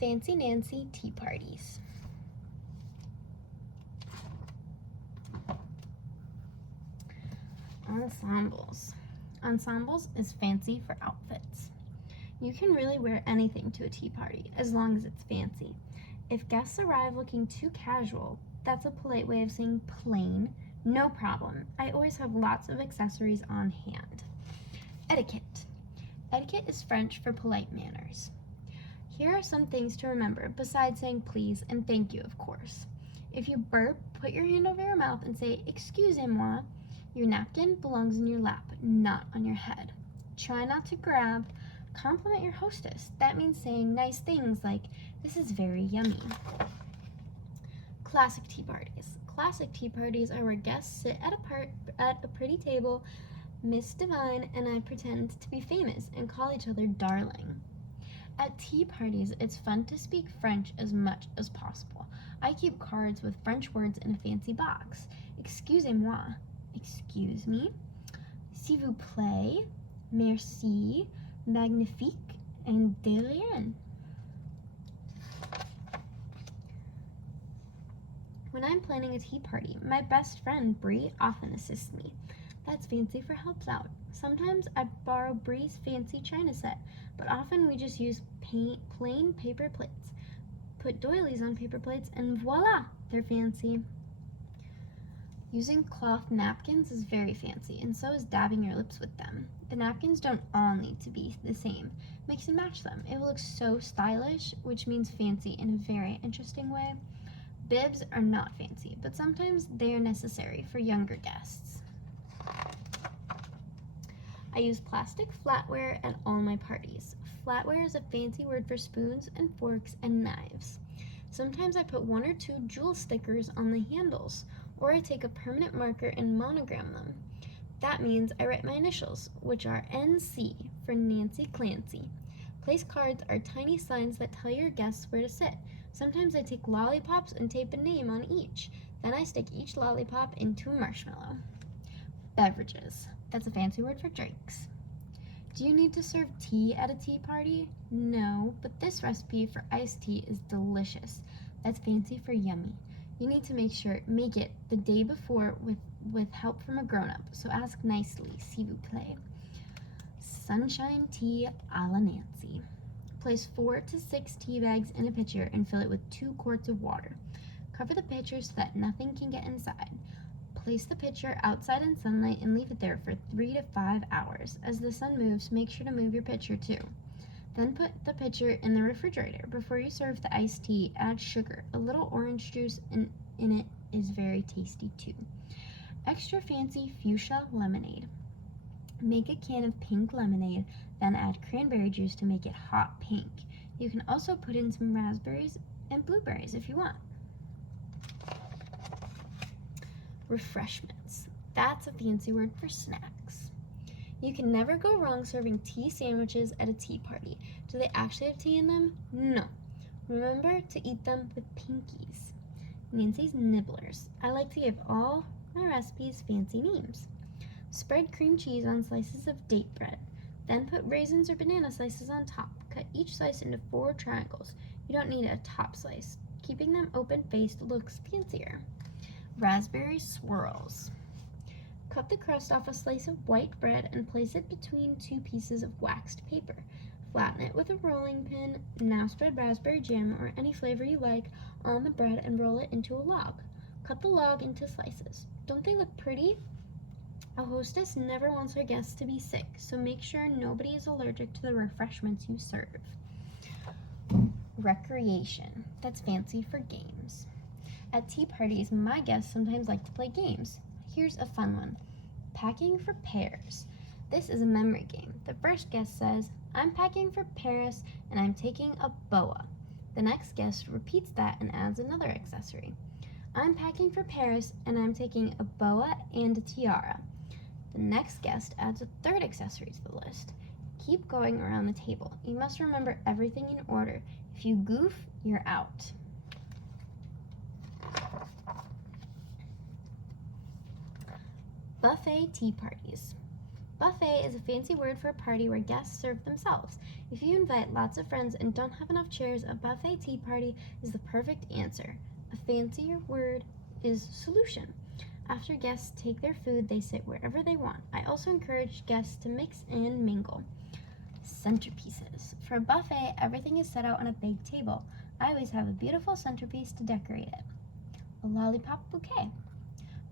Fancy Nancy tea parties. Ensembles. Ensembles is fancy for outfits. You can really wear anything to a tea party as long as it's fancy. If guests arrive looking too casual, that's a polite way of saying plain. No problem. I always have lots of accessories on hand. Etiquette. Etiquette is French for polite manners. Here are some things to remember besides saying please and thank you, of course. If you burp, put your hand over your mouth and say excusez-moi. Your napkin belongs in your lap, not on your head. Try not to grab. Compliment your hostess. That means saying nice things like, this is very yummy. Classic tea parties. Classic tea parties are where guests sit at a pretty table. Miss Divine and I pretend to be famous and call each other darling. At tea parties, it's fun to speak French as much as possible. I keep cards with French words in a fancy box. Excusez-moi. Excuse me. S'il vous plaît. Merci. Magnifique. And de rien. When I'm planning a tea party, my best friend Brie often assists me. That's fancy for helps out. Sometimes I borrow Brie's fancy china set, but often we just use plain paper plates. Put doilies on paper plates and voila, they're fancy. Using cloth napkins is very fancy, and so is dabbing your lips with them. The napkins don't all need to be the same. Mix and match them. It will look so stylish, which means fancy in a very interesting way. Bibs are not fancy, but sometimes they are necessary for younger guests. I use plastic flatware at all my parties. Flatware is a fancy word for spoons and forks and knives. Sometimes I put 1 or 2 jewel stickers on the handles, or I take a permanent marker and monogram them. That means I write my initials, which are NC for Nancy Clancy. Place cards are tiny signs that tell your guests where to sit. Sometimes I take lollipops and tape a name on each. Then I stick each lollipop into a marshmallow. Beverages. That's a fancy word for drinks. Do you need to serve tea at a tea party? No, but this recipe for iced tea is delicious. That's fancy for yummy. You need to make it the day before with help from a grown-up, so ask nicely, s'il vous plaît. Sunshine tea a la Nancy. Place 4 to 6 tea bags in a pitcher and fill it with 2 quarts of water. Cover the pitcher so that nothing can get inside. Place the pitcher outside in sunlight and leave it there for 3 to 5 hours. As the sun moves, make sure to move your pitcher too. Then put the pitcher in the refrigerator. Before you serve the iced tea, add sugar. A little orange juice in it is very tasty too. Extra fancy fuchsia lemonade. Make a can of pink lemonade, then add cranberry juice to make it hot pink. You can also put in some raspberries and blueberries if you want. Refreshments. That's a fancy word for snacks. You can never go wrong serving tea sandwiches at a tea party. Do they actually have tea in them? No. Remember to eat them with pinkies. Nancy's Nibblers. I like to give all my recipes fancy names. Spread cream cheese on slices of date bread. Then put raisins or banana slices on top. Cut each slice into 4 triangles. You don't need a top slice. Keeping them open-faced looks fancier. Raspberry swirls. Cut the crust off a slice of white bread and place it between 2 pieces of waxed paper. Flatten it with a rolling pin. Now spread raspberry jam or any flavor you like on the bread and roll it into a log. Cut the log into slices. Don't they look pretty? A hostess never wants her guests to be sick, so make sure nobody is allergic to the refreshments you serve. Recreation. That's fancy for games. At tea parties, my guests sometimes like to play games. Here's a fun one. Packing for Paris. This is a memory game. The first guest says, I'm packing for Paris and I'm taking a boa. The next guest repeats that and adds another accessory. I'm packing for Paris and I'm taking a boa and a tiara. The next guest adds a third accessory to the list. Keep going around the table. You must remember everything in order. If you goof, you're out. Buffet tea parties. Buffet is a fancy word for a party where guests serve themselves. If you invite lots of friends and don't have enough chairs, a buffet tea party is the perfect answer. A fancier word is solution. After guests take their food, they sit wherever they want. I also encourage guests to mix and mingle. Centerpieces. For a buffet, everything is set out on a big table. I always have a beautiful centerpiece to decorate it. A lollipop bouquet.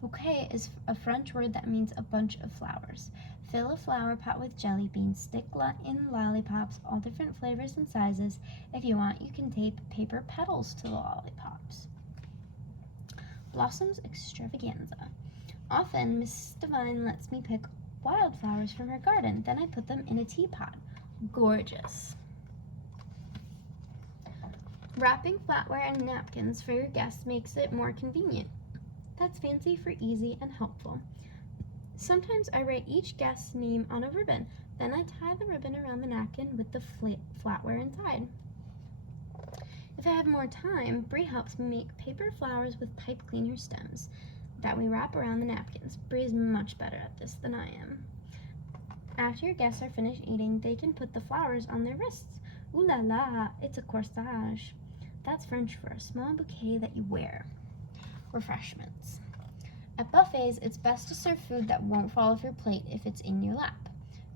Bouquet is a French word that means a bunch of flowers. Fill a flower pot with jelly beans, stick in lollipops, all different flavors and sizes. If you want, you can tape paper petals to the lollipops. Blossoms extravaganza. Often, Miss Devine lets me pick wildflowers from her garden, then I put them in a teapot. Gorgeous. Wrapping flatware and napkins for your guests makes it more convenient. That's fancy for easy and helpful. Sometimes I write each guest's name on a ribbon, then I tie the ribbon around the napkin with the flatware inside. If I have more time, Brie helps me make paper flowers with pipe cleaner stems that we wrap around the napkins. Brie is much better at this than I am. After your guests are finished eating, they can put the flowers on their wrists. Ooh la la, it's a corsage. That's French for a small bouquet that you wear. Refreshments. At buffets, it's best to serve food that won't fall off your plate if it's in your lap.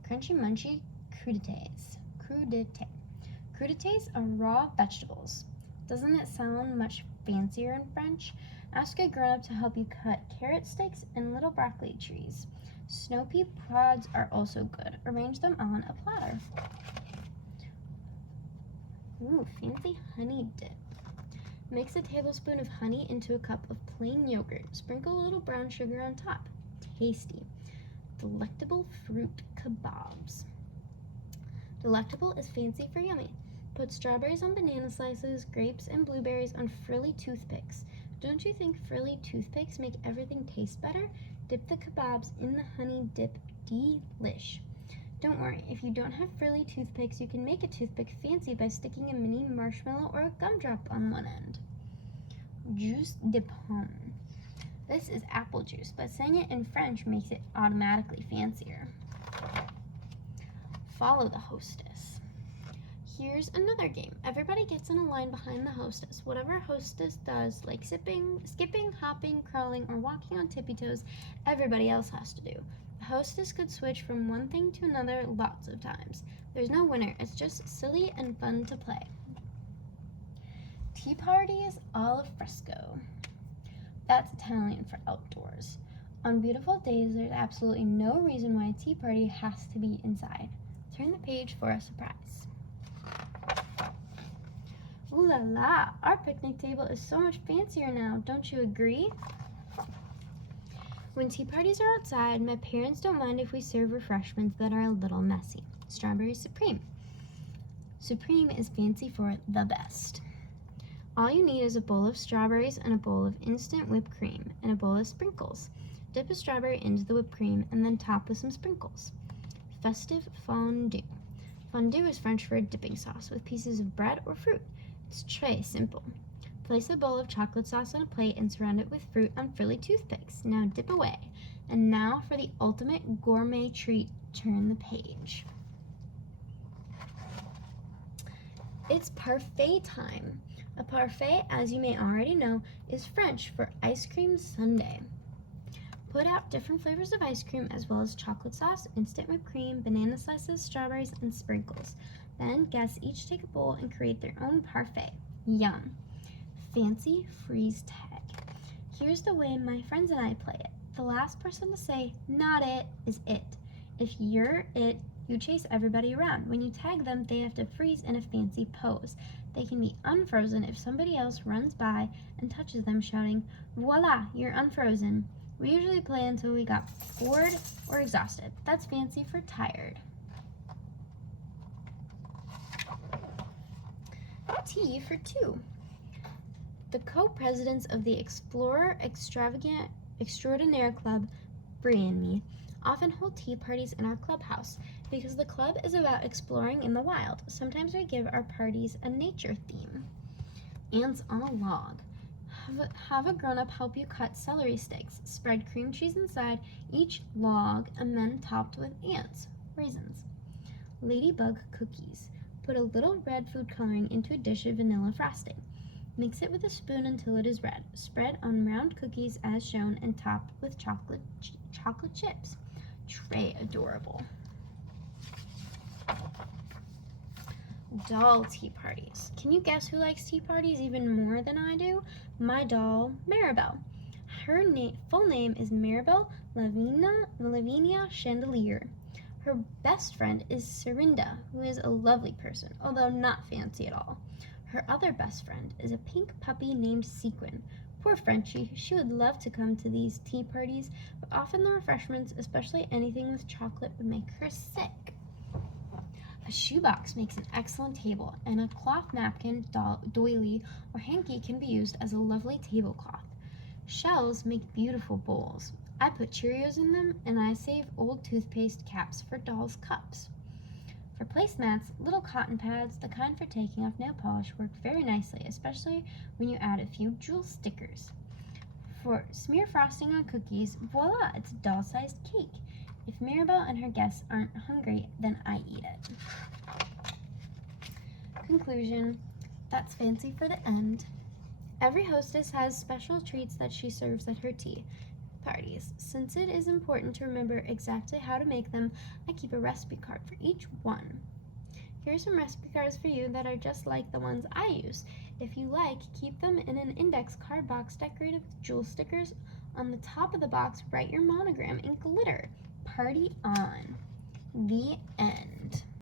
Crunchy munchy crudités. Crudités are raw vegetables. Doesn't it sound much fancier in French? Ask a grown-up to help you cut carrot sticks and little broccoli trees. Snow pea pods are also good. Arrange them on a platter. Ooh, fancy honey dip. Mix a tablespoon of honey into a cup of plain yogurt. Sprinkle a little brown sugar on top. Tasty. Delectable fruit kebabs. Delectable is fancy for yummy. Put strawberries on banana slices, grapes and blueberries on frilly toothpicks. Don't you think frilly toothpicks make everything taste better? Dip the kebabs in the honey dip. Delish. Don't worry, if you don't have frilly toothpicks, you can make a toothpick fancy by sticking a mini marshmallow or a gumdrop on one end. Jus de pomme. This is apple juice, but saying it in French makes it automatically fancier. Follow the hostess. Here's another game. Everybody gets in a line behind the hostess. Whatever hostess does, like skipping, hopping, crawling, or walking on tippy toes, everybody else has to do. The hostess could switch from one thing to another lots of times. There's no winner. It's just silly and fun to play. Tea parties al fresco. That's Italian for outdoors. On beautiful days, there's absolutely no reason why a tea party has to be inside. Turn the page for a surprise. Ooh la la, our picnic table is so much fancier now, don't you agree? When tea parties are outside, my parents don't mind if we serve refreshments that are a little messy. Strawberry Supreme. Supreme is fancy for the best. All you need is a bowl of strawberries and a bowl of instant whipped cream and a bowl of sprinkles. Dip a strawberry into the whipped cream and then top with some sprinkles. Festive fondue. Fondue is French for a dipping sauce with pieces of bread or fruit. It's très simple. Place a bowl of chocolate sauce on a plate and surround it with fruit on frilly toothpicks. Now dip away. And now for the ultimate gourmet treat, turn the page. It's parfait time. A parfait, as you may already know, is French for ice cream sundae. Put out different flavors of ice cream as well as chocolate sauce, instant whipped cream, banana slices, strawberries, and sprinkles. Then guests each take a bowl and create their own parfait. Yum. Fancy freeze tag. Here's the way my friends and I play it. The last person to say, "Not it," is it. If you're it, you chase everybody around. When you tag them, they have to freeze in a fancy pose. They can be unfrozen if somebody else runs by and touches them, shouting, "Voila, you're unfrozen." We usually play until we got bored or exhausted. That's fancy for tired. Tea for two. The co-presidents of the Explorer Extraordinaire Club, Brie and me, often hold tea parties in our clubhouse because the club is about exploring in the wild. Sometimes we give our parties a nature theme. Ants on a log. Have a grown-up help you cut celery sticks. Spread cream cheese inside each log and then topped with ants, raisins. Ladybug cookies. Put a little red food coloring into a dish of vanilla frosting. Mix it with a spoon until it is red. Spread on round cookies as shown and top with chocolate chips. Tray adorable. Doll tea parties. Can you guess who likes tea parties even more than I do? My doll, Maribel. Her full name is Maribel Lavinia Chandelier. Her best friend is Serinda, who is a lovely person, although not fancy at all. Her other best friend is a pink puppy named Sequin. Poor Frenchie, she would love to come to these tea parties, but often the refreshments, especially anything with chocolate, would make her sick. A shoebox makes an excellent table, and a cloth napkin, doily, or hanky can be used as a lovely tablecloth. Shells make beautiful bowls. I put Cheerios in them, and I save old toothpaste caps for dolls' cups. For placemats, little cotton pads, the kind for taking off nail polish, work very nicely, especially when you add a few jewel stickers. For smear frosting on cookies, voila, it's a doll-sized cake. If Maribel and her guests aren't hungry, then I eat it. Conclusion, that's fancy for the end. Every hostess has special treats that she serves at her tea parties. Since it is important to remember exactly how to make them, I keep a recipe card for each one. Here are some recipe cards for you that are just like the ones I use. If you like, keep them in an index card box decorated with jewel stickers. On the top of the box, write your monogram in glitter. Party on. The end.